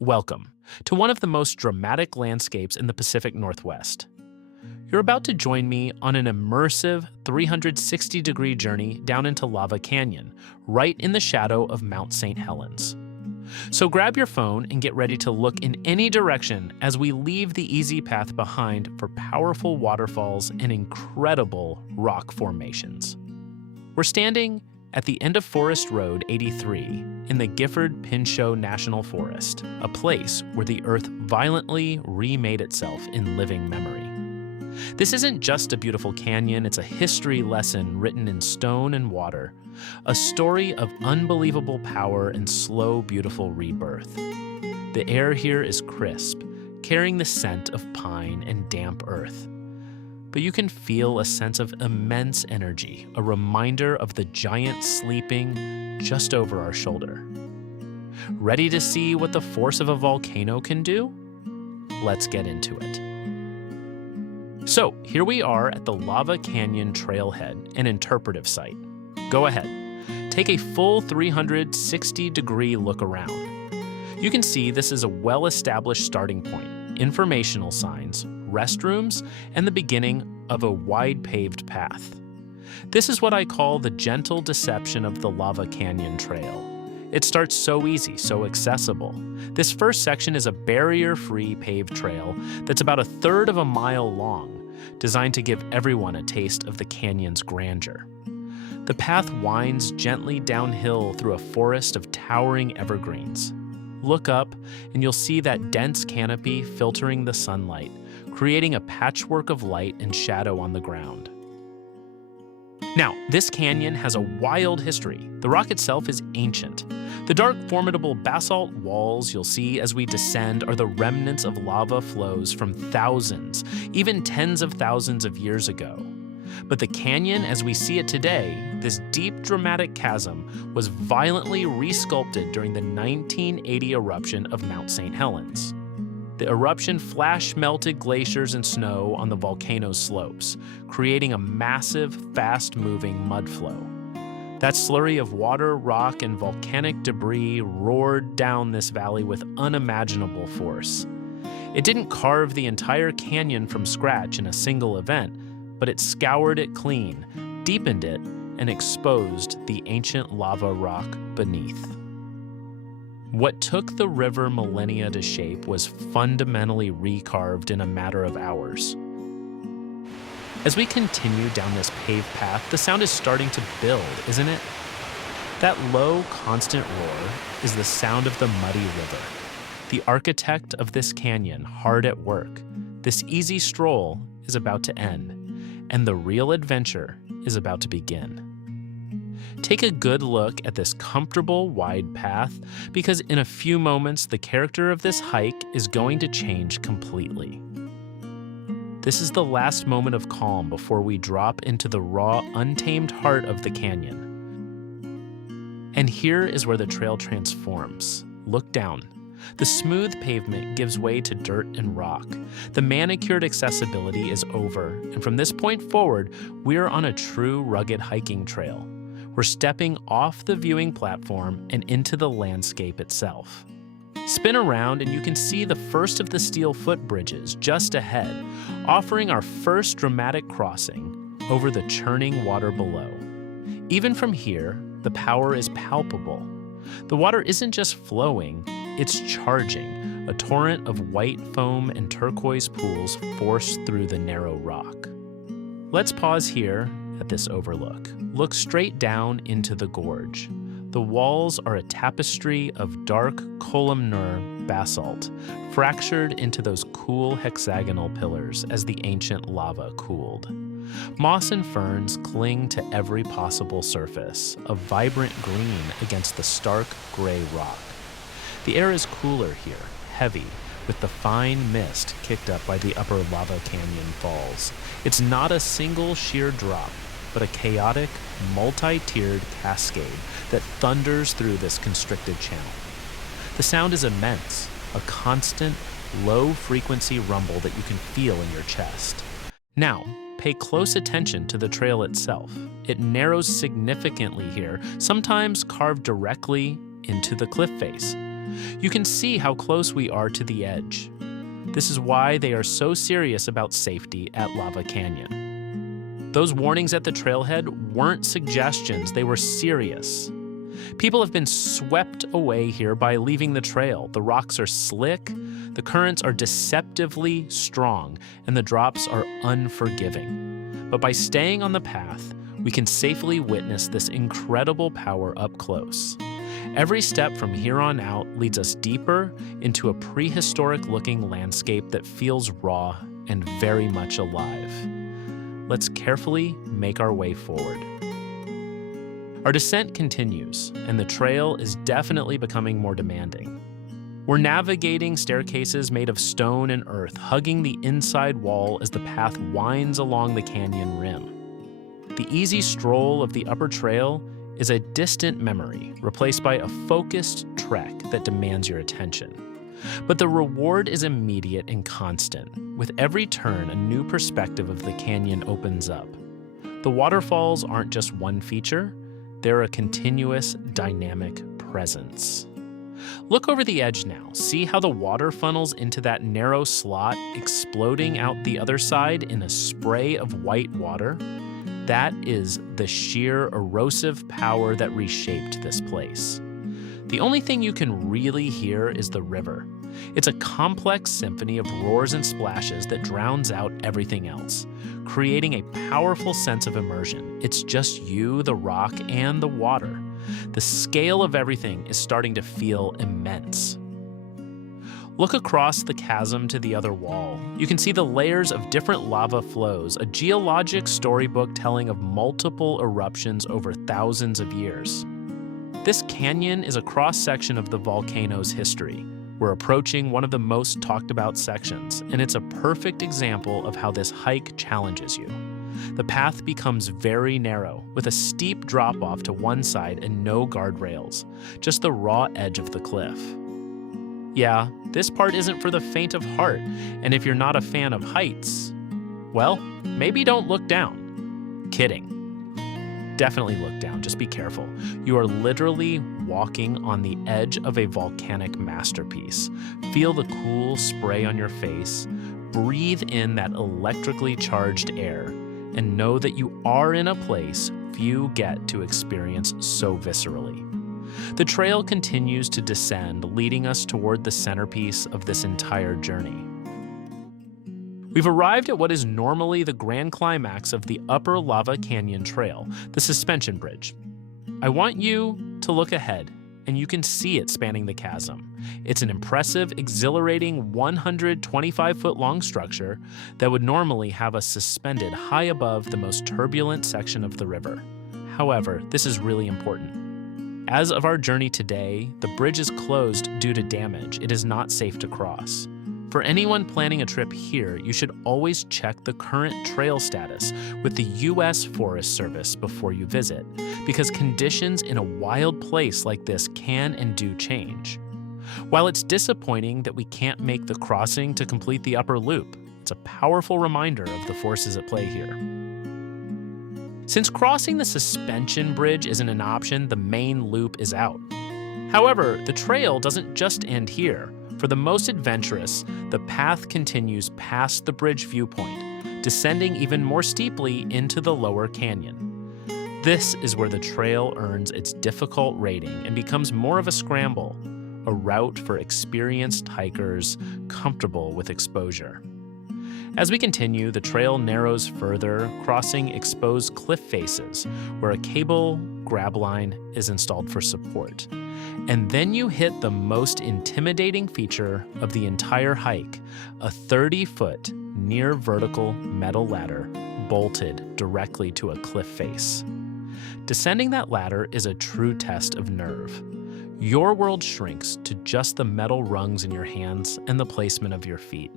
Welcome to one of the most dramatic landscapes in the Pacific Northwest. You're about to join me on an immersive 360-degree journey down into Lava Canyon, right in the shadow of Mount St. Helens. So grab your phone and get ready to look in any direction as we leave the easy path behind for powerful waterfalls and incredible rock formations. We're standing at the end of Forest Road 83 in the Gifford Pinchot National Forest, a place where the Earth violently remade itself in living memory. This isn't just a beautiful canyon, it's a history lesson written in stone and water, a story of unbelievable power and slow, beautiful rebirth. The air here is crisp, carrying the scent of pine and damp earth. But you can feel a sense of immense energy, a reminder of the giant sleeping just over our shoulder. Ready to see what the force of a volcano can do? Let's get into it. So here we are at the Lava Canyon Trailhead, an interpretive site. Go ahead, take a full 360-degree look around. You can see this is a well-established starting point, informational signs, restrooms, and the beginning of a wide paved path. This is what I call the gentle deception of the Lava Canyon Trail. It starts so easy, so accessible. This first section is a barrier-free paved trail that's about 1/3 of a mile long, designed to give everyone a taste of the canyon's grandeur. The path winds gently downhill through a forest of towering evergreens. Look up, and you'll see that dense canopy filtering the sunlight, creating a patchwork of light and shadow on the ground. Now, this canyon has a wild history. The rock itself is ancient. The dark, formidable basalt walls you'll see as we descend are the remnants of lava flows from thousands, even tens of thousands of years ago. But the canyon, as we see it today, this deep, dramatic chasm, was violently resculpted during the 1980 eruption of Mount St. Helens. The eruption flash-melted glaciers and snow on the volcano's slopes, creating a massive, fast-moving mud flow. That slurry of water, rock, and volcanic debris roared down this valley with unimaginable force. It didn't carve the entire canyon from scratch in a single event, but it scoured it clean, deepened it, and exposed the ancient lava rock beneath. What took the river millennia to shape was fundamentally recarved in a matter of hours. As we continue down this paved path, the sound is starting to build, isn't it? That low, constant roar is the sound of the muddy river. The architect of this canyon, hard at work. This easy stroll is about to end, and the real adventure is about to begin. Take a good look at this comfortable, wide path, because in a few moments, the character of this hike is going to change completely. This is the last moment of calm before we drop into the raw, untamed heart of the canyon. And here is where the trail transforms. Look down. The smooth pavement gives way to dirt and rock. The manicured accessibility is over, and from this point forward, we're on a true rugged hiking trail. We're stepping off the viewing platform and into the landscape itself. Spin around and you can see the first of the steel footbridges just ahead, offering our first dramatic crossing over the churning water below. Even from here, the power is palpable. The water isn't just flowing, it's charging, a torrent of white foam and turquoise pools forced through the narrow rock. Let's pause here at this overlook. Look straight down into the gorge. The walls are a tapestry of dark columnar basalt, fractured into those cool hexagonal pillars as the ancient lava cooled. Moss and ferns cling to every possible surface, a vibrant green against the stark gray rock. The air is cooler here, heavy, with the fine mist kicked up by the upper Lava Canyon falls. It's not a single sheer drop, but a chaotic, multi-tiered cascade that thunders through this constricted channel. The sound is immense, a constant, low-frequency rumble that you can feel in your chest. Now, pay close attention to the trail itself. It narrows significantly here, sometimes carved directly into the cliff face. You can see how close we are to the edge. This is why they are so serious about safety at Lava Canyon. Those warnings at the trailhead weren't suggestions, they were serious. People have been swept away here by leaving the trail. The rocks are slick, the currents are deceptively strong, and the drops are unforgiving. But by staying on the path, we can safely witness this incredible power up close. Every step from here on out leads us deeper into a prehistoric-looking landscape that feels raw and very much alive. Let's carefully make our way forward. Our descent continues, and the trail is definitely becoming more demanding. We're navigating staircases made of stone and earth, hugging the inside wall as the path winds along the canyon rim. The easy stroll of the upper trail is a distant memory, replaced by a focused trek that demands your attention. But the reward is immediate and constant. With every turn, a new perspective of the canyon opens up. The waterfalls aren't just one feature, they're a continuous, dynamic presence. Look over the edge now. See how the water funnels into that narrow slot, exploding out the other side in a spray of white water? That is the sheer erosive power that reshaped this place. The only thing you can really hear is the river. It's a complex symphony of roars and splashes that drowns out everything else, creating a powerful sense of immersion. It's just you, the rock, and the water. The scale of everything is starting to feel immense. Look across the chasm to the other wall. You can see the layers of different lava flows, a geologic storybook telling of multiple eruptions over thousands of years. This canyon is a cross-section of the volcano's history. We're approaching one of the most talked about sections, and it's a perfect example of how this hike challenges you. The path becomes very narrow, with a steep drop-off to one side and no guardrails, just the raw edge of the cliff. Yeah, this part isn't for the faint of heart, and if you're not a fan of heights, well, maybe don't look down. Kidding. Definitely look down, just be careful. You are literally walking on the edge of a volcanic masterpiece. Feel the cool spray on your face, breathe in that electrically charged air, and know that you are in a place few get to experience so viscerally. The trail continues to descend, leading us toward the centerpiece of this entire journey. We've arrived at what is normally the grand climax of the Upper Lava Canyon Trail, the suspension bridge. I want you to look ahead, and you can see it spanning the chasm. It's an impressive, exhilarating 125-foot-long structure that would normally have us suspended high above the most turbulent section of the river. However, this is really important. As of our journey today, the bridge is closed due to damage. It is not safe to cross. For anyone planning a trip here, you should always check the current trail status with the U.S. Forest Service before you visit, because conditions in a wild place like this can and do change. While it's disappointing that we can't make the crossing to complete the upper loop, it's a powerful reminder of the forces at play here. Since crossing the suspension bridge isn't an option, the main loop is out. However, the trail doesn't just end here. For the most adventurous, the path continues past the bridge viewpoint, descending even more steeply into the lower canyon. This is where the trail earns its difficult rating and becomes more of a scramble, a route for experienced hikers comfortable with exposure. As we continue, the trail narrows further, crossing exposed cliff faces where a cable grab line is installed for support. And then you hit the most intimidating feature of the entire hike, a 30-foot near vertical metal ladder bolted directly to a cliff face. Descending that ladder is a true test of nerve. Your world shrinks to just the metal rungs in your hands and the placement of your feet.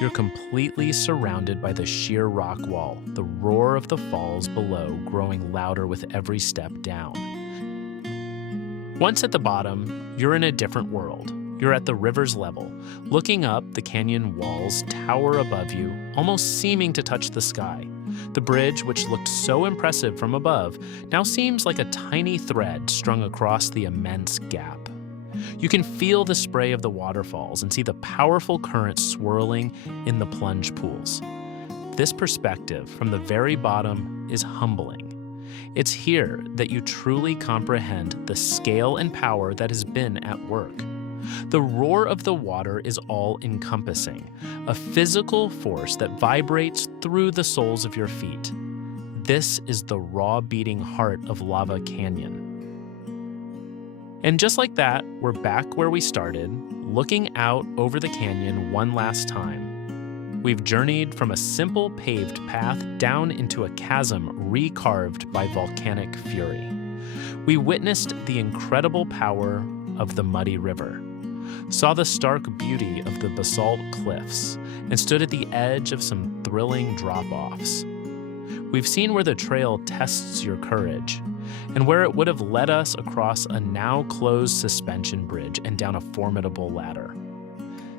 You're completely surrounded by the sheer rock wall, the roar of the falls below growing louder with every step down. Once at the bottom, you're in a different world. You're at the river's level. Looking up, the canyon walls tower above you, almost seeming to touch the sky. The bridge, which looked so impressive from above, now seems like a tiny thread strung across the immense gap. You can feel the spray of the waterfalls and see the powerful currents swirling in the plunge pools. This perspective from the very bottom is humbling. It's here that you truly comprehend the scale and power that has been at work. The roar of the water is all-encompassing, a physical force that vibrates through the soles of your feet. This is the raw beating heart of Lava Canyon. And just like that, we're back where we started, looking out over the canyon one last time. We've journeyed from a simple paved path down into a chasm recarved by volcanic fury. We witnessed the incredible power of the muddy river, saw the stark beauty of the basalt cliffs, and stood at the edge of some thrilling drop-offs. We've seen where the trail tests your courage, and where it would have led us across a now-closed suspension bridge and down a formidable ladder.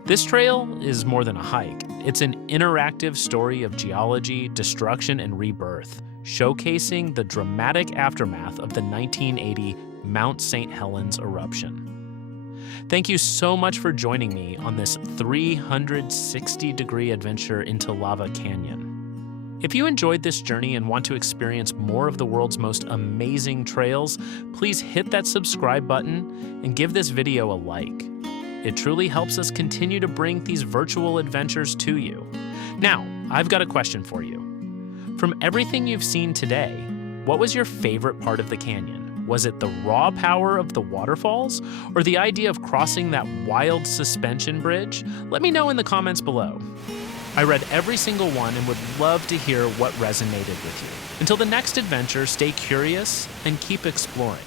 This trail is more than a hike. It's an interactive story of geology, destruction, and rebirth, showcasing the dramatic aftermath of the 1980 Mount St. Helens eruption. Thank you so much for joining me on this 360-degree adventure into Lava Canyon. If you enjoyed this journey and want to experience more of the world's most amazing trails, please hit that subscribe button and give this video a like. It truly helps us continue to bring these virtual adventures to you. Now, I've got a question for you. From everything you've seen today, what was your favorite part of the canyon? Was it the raw power of the waterfalls or the idea of crossing that wild suspension bridge? Let me know in the comments below. I read every single one and would love to hear what resonated with you. Until the next adventure, stay curious and keep exploring.